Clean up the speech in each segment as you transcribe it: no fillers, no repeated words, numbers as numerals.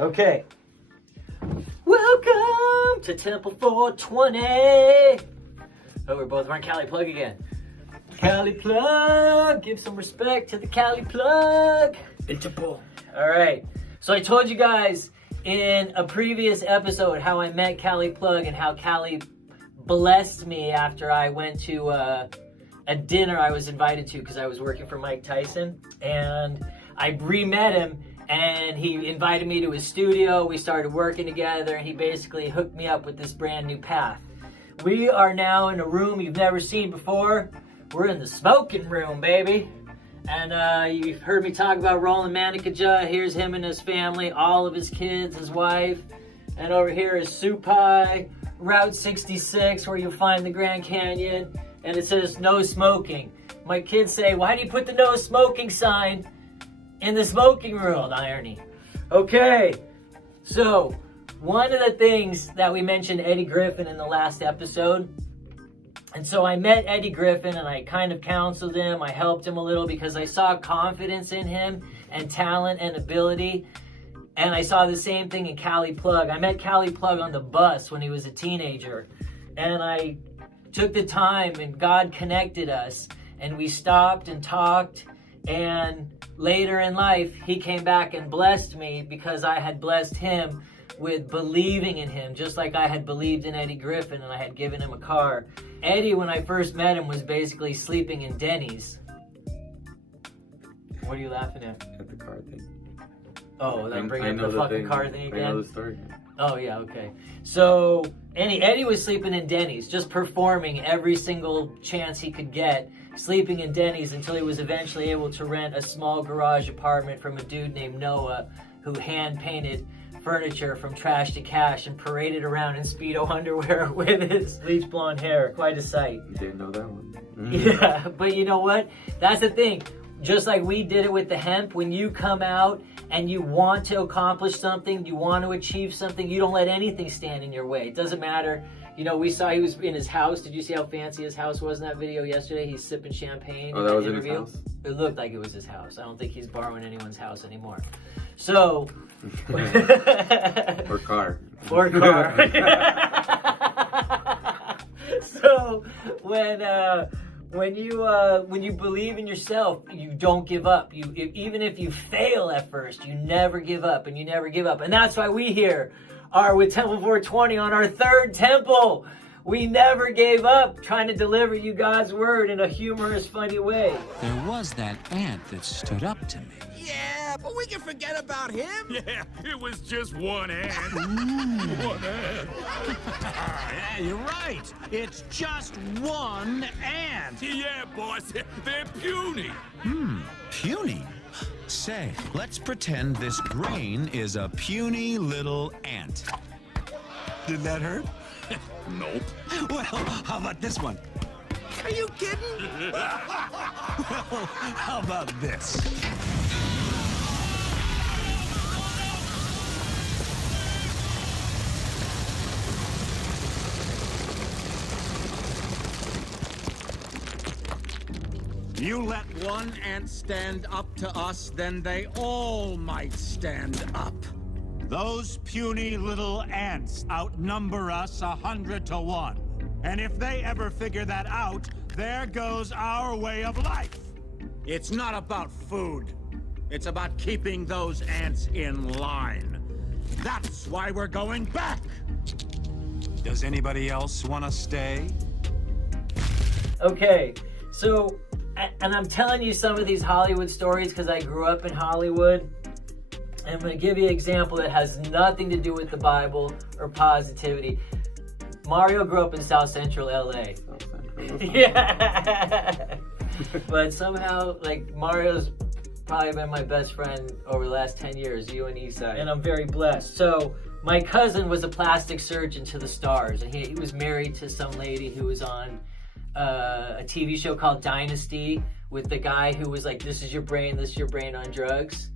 Okay. Welcome to Temple 420. Oh, we're both on Cali Plug again. Cali Plug. Give some respect to the Cali Plug. Interpol. All right. So I told you guys in a previous episode how I met Cali Plug and how Cali blessed me after I went to a dinner I was invited to because I was working for Mike Tyson. And I re-met him. And he invited me to his studio. We started working together, and he basically hooked me up with this brand new path. We are now in a room you've never seen before. We're in the smoking room, baby. And you've heard me talk about Roland Manicajah. Here's him and his family, all of his kids, his wife. And over here is Supai, Route 66, where you'll find the Grand Canyon. And it says, no smoking. My kids say, why do you put the no smoking sign in the smoking room? Irony. Okay, so one of the things that we mentioned Eddie Griffin in the last episode, and so I met Eddie Griffin and I kind of counseled him, I helped him a little because I saw confidence in him and talent and ability, and I saw the same thing in Cali Plug. I met Cali Plug on the bus when he was a teenager, and I took the time and God connected us, and we stopped and talked, and later in life, he came back and blessed me because I had blessed him with believing in him, just like I had believed in Eddie Griffin and I had given him a car. Eddie, when I first met him, was basically sleeping in Denny's. What are you laughing at? At the car thing. Oh, I'm bringing up the fucking car thing again? I know the story. Oh, yeah, okay. So, Eddie was sleeping in Denny's, just performing every single chance he could get, sleeping in Denny's until he was eventually able to rent a small garage apartment from a dude named Noah who hand-painted furniture from trash to cash and paraded around in Speedo underwear with his bleach blonde hair. Quite a sight. Didn't know that one. Yeah, but you know what? That's the thing. Just like we did it with the hemp, when you come out and you want to accomplish something, you want to achieve something, you don't let anything stand in your way. It doesn't matter. You know, we saw he was in his house. Did you see how fancy his house was in that video yesterday? He's sipping champagne. Oh, that was in his house? It looked like it was his house. I don't think he's borrowing anyone's house anymore. So... Or car. Or car. So, when you believe in yourself, you don't give up. Even if you fail at first, you never give up, and you never give up. And that's why we here are with Temple 420 on our third temple. We never gave up trying to deliver you God's word in a humorous, funny way. There was that ant that stood up to me. Yeah, but we can forget about him. Yeah, it was just one ant. One ant. Yeah, you're right. It's just one ant. Yeah, boss, they're puny. Puny? Say, let's pretend this grain is a puny little ant. Did that hurt? Nope. Well, how about this one? Are you kidding? Well, how about this? You let one ant stand up to us, then they all might stand up. Those puny little ants outnumber us 100 to 1. And if they ever figure that out, there goes our way of life. It's not about food. It's about keeping those ants in line. That's why we're going back. Does anybody else want to stay? Okay, so, and I'm telling you some of these Hollywood stories because I grew up in Hollywood. And I'm going to give you an example that has nothing to do with the Bible or positivity. Mario grew up in South Central LA. Yeah. But somehow, like, Mario's probably been my best friend over the last 10 years, you and Isai. And I'm very blessed. So, my cousin was a plastic surgeon to the stars. And he was married to some lady who was on a TV show called Dynasty with the guy who was like, this is your brain on drugs.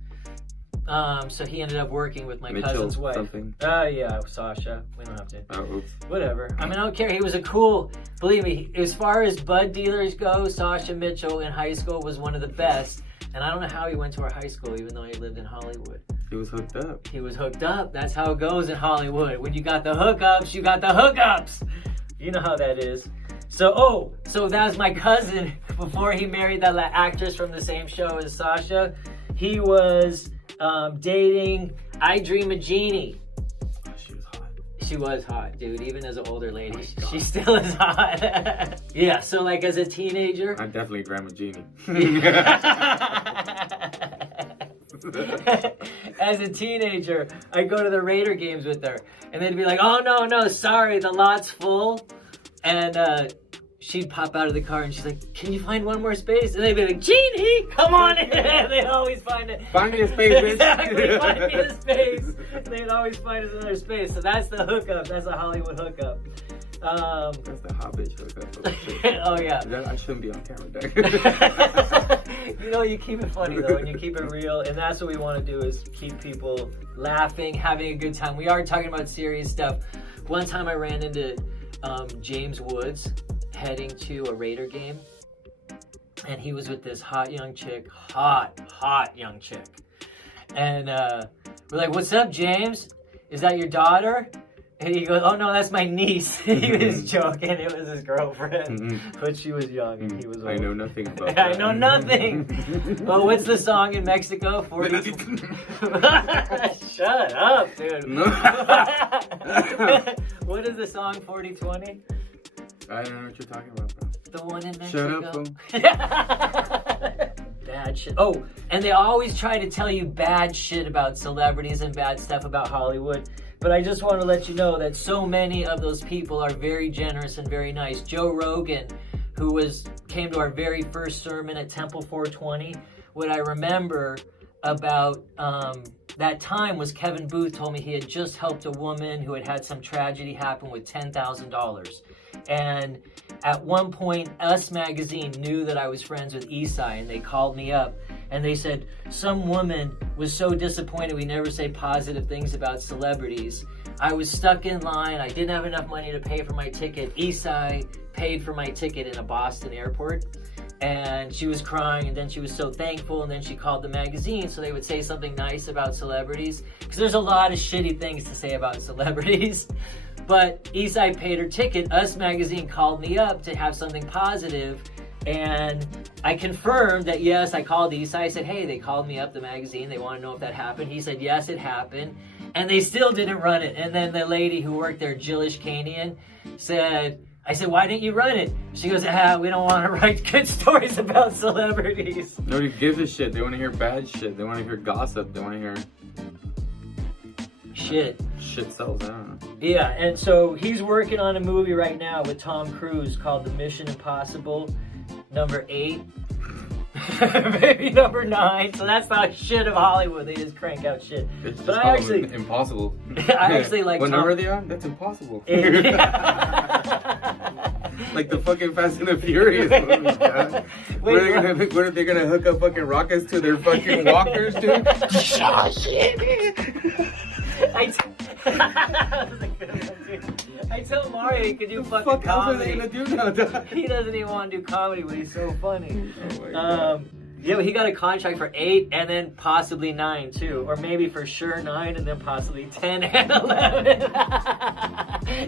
So he ended up working with my cousin's wife. Something. Yeah, Sasha. We don't have to. Oh, oops. Whatever. I mean, I don't care. He was a cool, believe me, as far as bud dealers go, Sasha Mitchell in high school was one of the best. And I don't know how he went to our high school, even though he lived in Hollywood. He was hooked up. He was hooked up. That's how it goes in Hollywood. When you got the hookups, you got the hookups. You know how that is. So that was my cousin before he married that actress from the same show as Sasha. He was dating I Dream of Jeannie. She was hot. She was hot, dude. Even as an older lady, she still is hot. Yeah, so like as a teenager. I definitely Grandma Jeannie. As a teenager, I'd go to the Raider games with her, and they'd be like, "Oh no, sorry, the lot's full," and she'd pop out of the car and she's like, "Can you find one more space?" And they'd be like, "Jeannie, come on in!" They'd always find it. Find me a space, bitch. Exactly, find me a space. They'd always find us another space. So that's the hookup. That's a Hollywood hookup. That's the hot bitch hookup. Oh yeah. I shouldn't be on camera, Doug. You know, you keep it funny though, and you keep it real, and that's what we want to do is keep people laughing, having a good time. We are talking about serious stuff. One time I ran into James Woods heading to a Raider game, and he was with this hot young chick, and we're like, "What's up, James? Is that your daughter?" And he goes, "Oh no, that's my niece." He was joking. It was his girlfriend, but she was young and he was old. I know nothing about I that. know nothing. Well, what's the song in Mexico? 40. Shut up, dude. No. What is the song 4020? I don't know what you're talking about, bro. The one in Mexico. Shut up, fool. Bad shit. Oh, and they always try to tell you bad shit about celebrities and bad stuff about Hollywood. But I just want to let you know that so many of those people are very generous and very nice. Joe Rogan, who came to our very first sermon at Temple 420, what I remember about that time was Kevin Booth told me he had just helped a woman who had some tragedy happen with $10,000. And at one point, Us Magazine knew that I was friends with Esai, and they called me up. And they said, some woman was so disappointed we never say positive things about celebrities. I was stuck in line. I didn't have enough money to pay for my ticket. Esai paid for my ticket in a Boston airport. And she was crying, and then she was so thankful, and then she called the magazine so they would say something nice about celebrities. Because there's a lot of shitty things to say about celebrities. But Esai paid her ticket. Us Magazine called me up to have something positive. And I confirmed that, yes, I called Esai. I said, hey, they called me up, the magazine. They want to know if that happened. He said, yes, it happened. And they still didn't run it. And then the lady who worked there, Jill Ishkanian, I said, why didn't you run it? She goes, we don't want to write good stories about celebrities. Nobody gives a shit. They want to hear bad shit. They want to hear gossip. They want to hear... Shit. Shit sells, I don't know. Yeah, and so he's working on a movie right now with Tom Cruise called The Mission Impossible #8. Maybe #9. So that's not shit of Hollywood. They just crank out shit. It's just But I actually... impossible. I actually like What Tom... number are they on? That's impossible. Like the fucking Fast and the Furious movies, God. What are they gonna hook up fucking rockets to their fucking walkers, dude? I tell Mario he could do fucking What the fuck else are they comedy. gonna do now, dog? He doesn't even want to do comedy, but he's so funny. Oh my God. Yeah, but he got a contract for 8 and then possibly 9 too, or maybe for sure 9 and then possibly 10 and 11.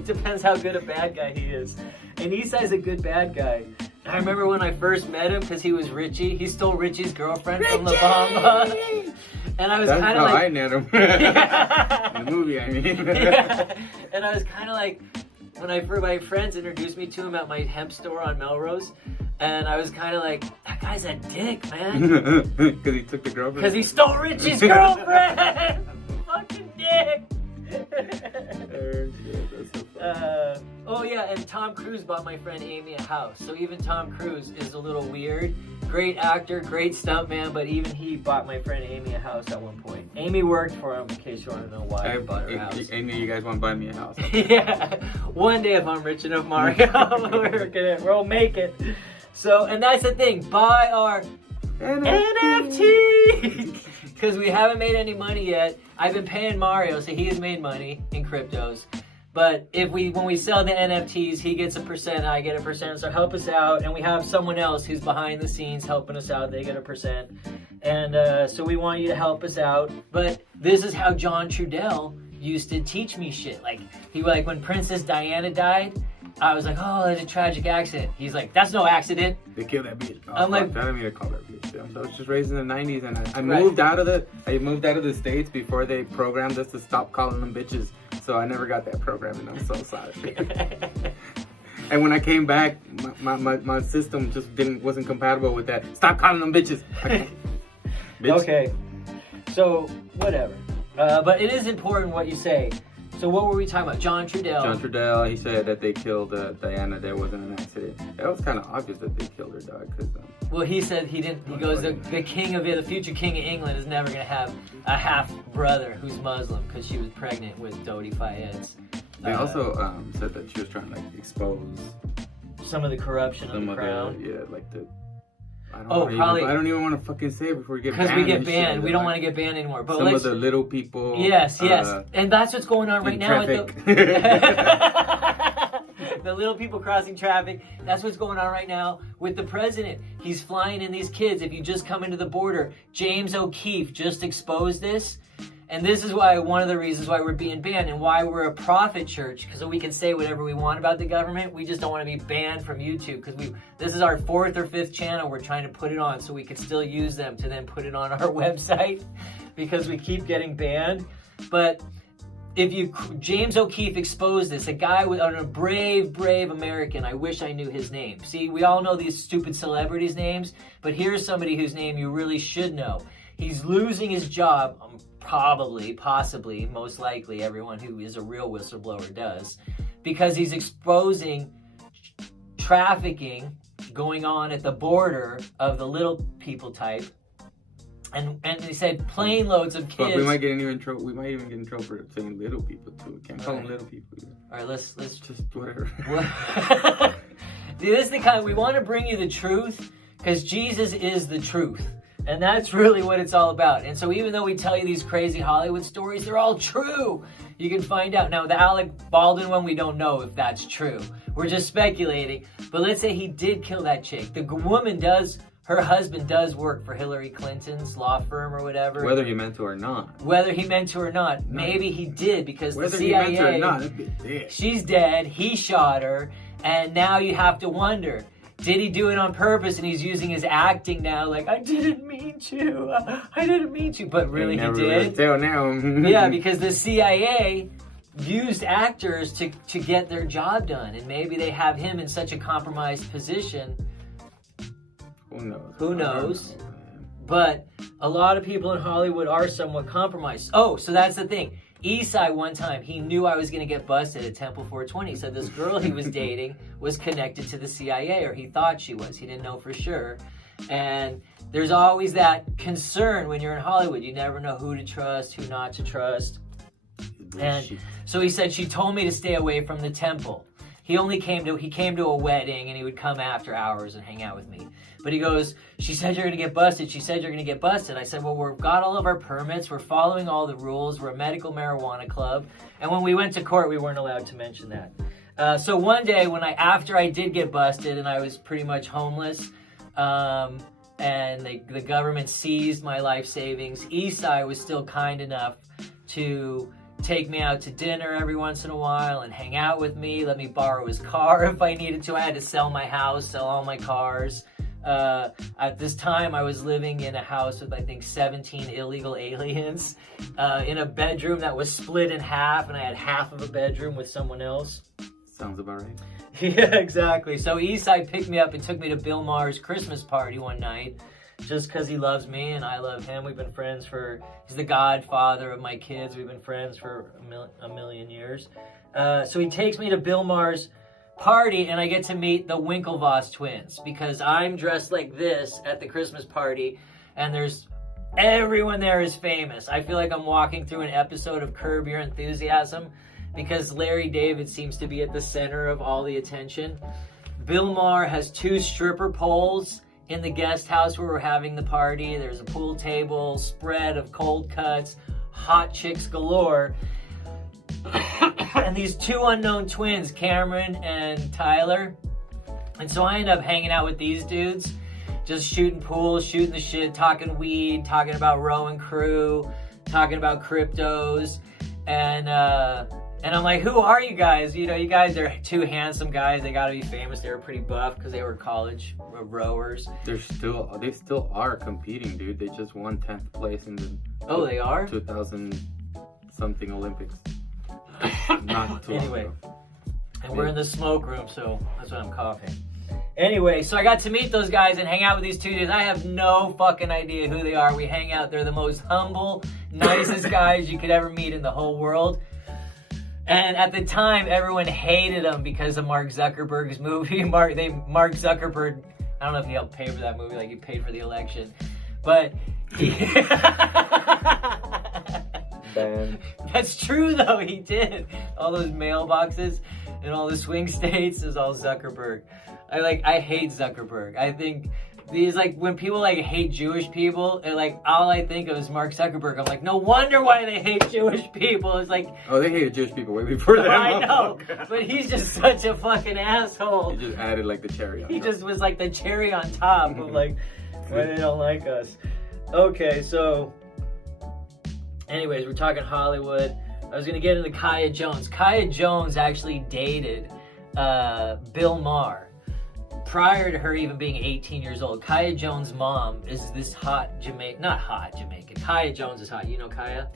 Depends how good a bad guy he is. And Esai's a good bad guy. I remember when I first met him because he was Richie. He stole Richie's girlfriend from La Bamba. And I was That's kind how of like... I met him. In the movie, I mean. Yeah. And I was kind of like, when my friends introduced me to him at my hemp store on Melrose, and I was kind of like, that guy's a dick, man. Because he took the girlfriend. Because he stole Richie's girlfriend. Fucking dick. Oh yeah, and Tom Cruise bought my friend Amy a house. So even Tom Cruise is a little weird. Great actor, great stuntman, but even he bought my friend Amy a house at one point. Amy worked for him, in case you want to know why he bought her house. I knew you guys want to buy me a house. Yeah, one day if I'm rich enough, Mario, we'll make it. So, and that's the thing, buy our NFT! Because we haven't made any money yet. I've been paying Mario, so he has made money in cryptos. But when we sell the NFTs, he gets a percent, I get a percent. So help us out, and we have someone else who's behind the scenes helping us out. They get a percent. And so we want you to help us out. But this is how John Trudell used to teach me shit. Like, when Princess Diana died, I was like, oh, there's a tragic accident. He's like, that's no accident. They killed that bitch. Oh, I'm like, I didn't mean to call her bitch. I was just raised in the 90s, and I moved out of the States before they programmed us to stop calling them bitches. So I never got that programming. I'm so sorry. And when I came back, my system just wasn't compatible with that. Stop calling them bitches. Bitch. Okay. So, whatever. But it is important what you say. So what were we talking about? John Trudell. John Trudell, he said that they killed Diana. There wasn't an accident. That was kind of obvious that they killed her, dog. Well, he said he didn't. He goes, the king of the future king of England is never going to have a half brother who's Muslim because she was pregnant with Dodi Fayed's. They also said that she was trying to expose some of the corruption of the crown. I don't even want to fucking say it before we get banned. Because we get banned. We don't want to get banned anymore. But some of the little people. Yes. And that's what's going on right now with the little people crossing traffic. That's what's going on right now with the president. He's flying in these kids. If you just come into the border, James O'Keefe just exposed this. And this is why one of the reasons why we're being banned and why we're a prophet church, because we can say whatever we want about the government. We just don't want to be banned from YouTube because this is our 4th or 5th channel we're trying to put it on so we can still use them to then put it on our website because we keep getting banned. But James O'Keefe exposed this, a guy a brave American. I wish I knew his name. See, we all know these stupid celebrities' names, but here's somebody whose name you really should know. He's losing his job. Possibly, most likely, everyone who is a real whistleblower does, because he's exposing trafficking going on at the border of the little people type, and he said plane loads of kids. But we might get in trouble. We might even get in trouble for saying little people too. We can't call them little people either. All right, let's just whatever. See, this is the kind we want to bring you the truth because Jesus is the truth. And that's really what it's all about. And so even though we tell you these crazy Hollywood stories, they're all true. You can find out. Now, the Alec Baldwin one, we don't know if that's true. We're just speculating. But let's say he did kill that chick. The woman her husband does work for Hillary Clinton's law firm or whatever. Whether he meant to or not. No. Maybe he did because the CIA, he meant to or not, that'd be dead. She's dead, he shot her, and now you have to wonder, did he do it on purpose and he's using his acting now like, I didn't mean to, but really he did? Tell now. Yeah, because the CIA used actors to get their job done, and maybe they have him in such a compromised position. Who knows? But a lot of people in Hollywood are somewhat compromised. Oh, so that's the thing. Esai one time, he knew I was going to get busted at Temple 420. So this girl he was dating was connected to the CIA, or he thought she was. He didn't know for sure. And there's always that concern when you're in Hollywood. You never know who to trust, who not to trust. And so he said, she told me to stay away from the temple. He came to a wedding and he would come after hours and hang out with me. But he goes, she said you're going to get busted. She said you're going to get busted. I said, well, we've got all of our permits. We're following all the rules. We're a medical marijuana club. And when we went to court, we weren't allowed to mention that. So one day after I did get busted and I was pretty much homeless, and the government seized my life savings, Esai was still kind enough to take me out to dinner every once in a while and hang out with me, let me borrow his car if I needed to. I had to sell my house, sell all my cars. At this time, I was living in a house with, I think, 17 illegal aliens in a bedroom that was split in half, and I had half of a bedroom with someone else. Sounds about right. Yeah, exactly. So Esai picked me up and took me to Bill Maher's Christmas party one night, just because he loves me and I love him. We've been friends he's the godfather of my kids. We've been friends for a million years. So he takes me to Bill Maher's party and I get to meet the Winklevoss twins because I'm dressed like this at the Christmas party and everyone there is famous. I feel like I'm walking through an episode of Curb Your Enthusiasm because Larry David seems to be at the center of all the attention. Bill Maher has 2 stripper poles in the guest house where we're having the party. There's a pool table, spread of cold cuts, hot chicks galore. And these 2 unknown twins, Cameron and Tyler. And so I end up hanging out with these dudes. just shooting pool, shooting the shit, talking weed, talking about Row and Crew, talking about cryptos, and I'm like, who are you guys? You know, you guys are two handsome guys. They gotta be famous. They were pretty buff because they were college rowers. They still are competing, dude. They just won 10th place in the They are? 2000 something Olympics. Not too Anyway, long ago. and we're in the smoke room, so that's why I'm coughing. Anyway, so I got to meet those guys and hang out with these two dudes. I have no fucking idea who they are. We hang out. They're the most humble, nicest guys you could ever meet in the whole world. And at the time, everyone hated them because of Mark Zuckerberg's movie. Mark Zuckerberg, I don't know if he helped pay for that movie, like he paid for the election. But that's true though, he did. All those mailboxes in all the swing states is all Zuckerberg. I hate Zuckerberg. I think these, like, when people like hate Jewish people, and like all I think of is Mark Zuckerberg. I'm like, no wonder why they hate Jewish people. It's like, oh, they hated Jewish people way before that. I know, but he's just such a fucking asshole. He just added like the cherry on top. He just was like the cherry on top of like why they don't like us. Okay, so anyways, we're talking Hollywood. I was gonna get into Kaya Jones. Kaya Jones actually dated Bill Maher prior to her even being 18 years old. Kaya Jones' mom is this hot Jamaican, not hot Jamaican. Kaya Jones is hot. You know Kaya?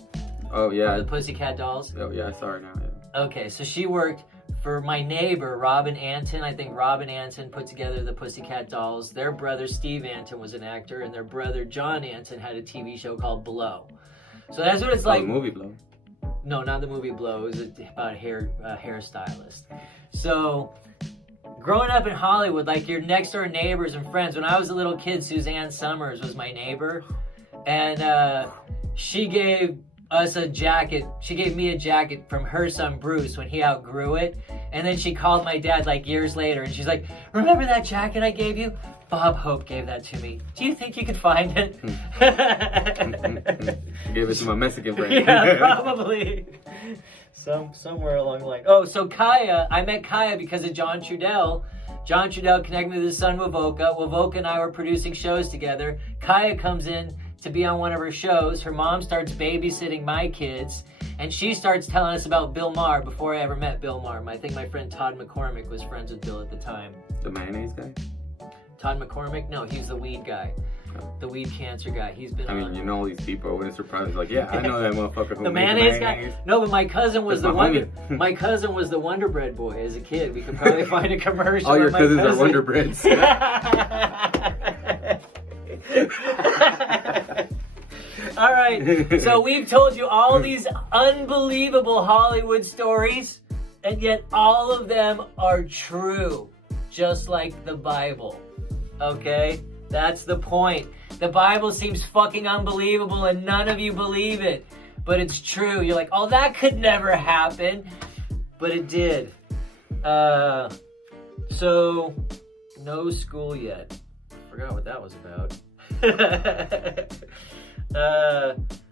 Oh yeah. The Pussycat Dolls. Oh yeah, I saw her now. Yeah. Okay, so she worked for my neighbor, Robin Anton. I think Robin Anton put together the Pussycat Dolls. Their brother, Steve Anton, was an actor, and their brother, John Anton, had a TV show called Blow. So that's what it's like. The movie Blow. No, not the movie Blow. It was about a hairstylist. So, growing up in Hollywood, like your next door neighbors and friends. When I was a little kid, Suzanne Summers was my neighbor, and she gave us a jacket. She gave me a jacket from her son Bruce when he outgrew it, and then she called my dad like years later, and she's like, "Remember that jacket I gave you? Bob Hope gave that to me. Do you think you could find it?" Gave it to my Mexican friend. Yeah, probably. Somewhere along the line. Oh, so Kaya, I met Kaya because of John Trudell. John Trudell connected me with his son Wavoka. Wavoka and I were producing shows together. Kaya comes in to be on one of her shows. Her mom starts babysitting my kids, and she starts telling us about Bill Maher before I ever met Bill Maher. I think my friend Todd McCormick was friends with Bill at the time. The mayonnaise guy? Todd McCormick? No, he's the weed guy. The weed cancer guy. He's been on. You know all these people. When it's surprised, like, yeah, I know that motherfucker who the made mayonnaise the mayonnaise guy. No, but my cousin was That's the Wonder. My cousin was the Wonder Bread boy as a kid. We could probably find a commercial. All your of my cousins cousin. are Wonder Breads. All right. So we've told you all these unbelievable Hollywood stories, and yet all of them are true, just like the Bible. Okay? That's the point. The Bible seems fucking unbelievable and none of you believe it. But it's true. You're like, oh, that could never happen. But it did. So, no school yet. Forgot what that was about.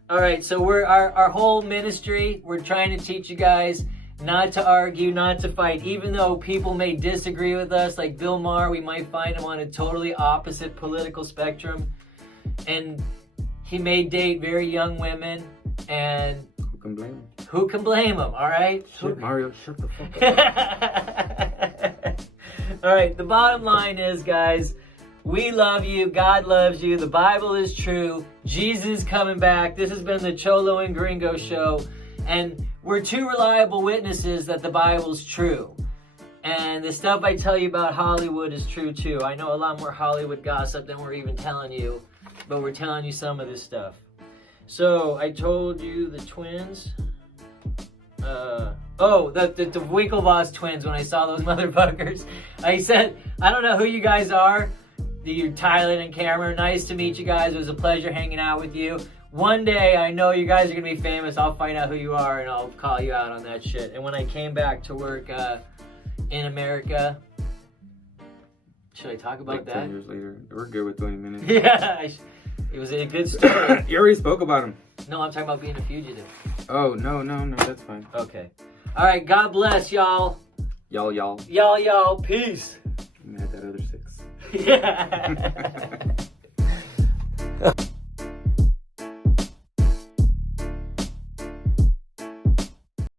All right, so we're our whole ministry, we're trying to teach you guys not to argue, not to fight. Even though people may disagree with us, like Bill Maher, we might find him on a totally opposite political spectrum. And he may date very young women, and Who can blame him? Who can blame him, all right? Shit, Mario, shut the fuck up. All right, the bottom line is, guys, we love you. God loves you. The Bible is true. Jesus is coming back. This has been the Cholo and Gringo Show. And we're two reliable witnesses that the Bible's true. And the stuff I tell you about Hollywood is true too. I know a lot more Hollywood gossip than we're even telling you, but we're telling you some of this stuff. So I told you the twins. The Winklevoss twins, when I saw those motherfuckers. I said, I don't know who you guys are. You're Tyler and Cameron. Nice to meet you guys. It was a pleasure hanging out with you. One day, I know you guys are going to be famous. I'll find out who you are, and I'll call you out on that shit. And when I came back to work in America, should I talk about like that? 10 years later. We're good with 20 minutes. Yeah, it was a good story. You already spoke about him. No, I'm talking about being a fugitive. Oh, no, that's fine. Okay. All right, God bless, y'all. Y'all. Y'all, peace. I'm gonna add that other 6. Yeah.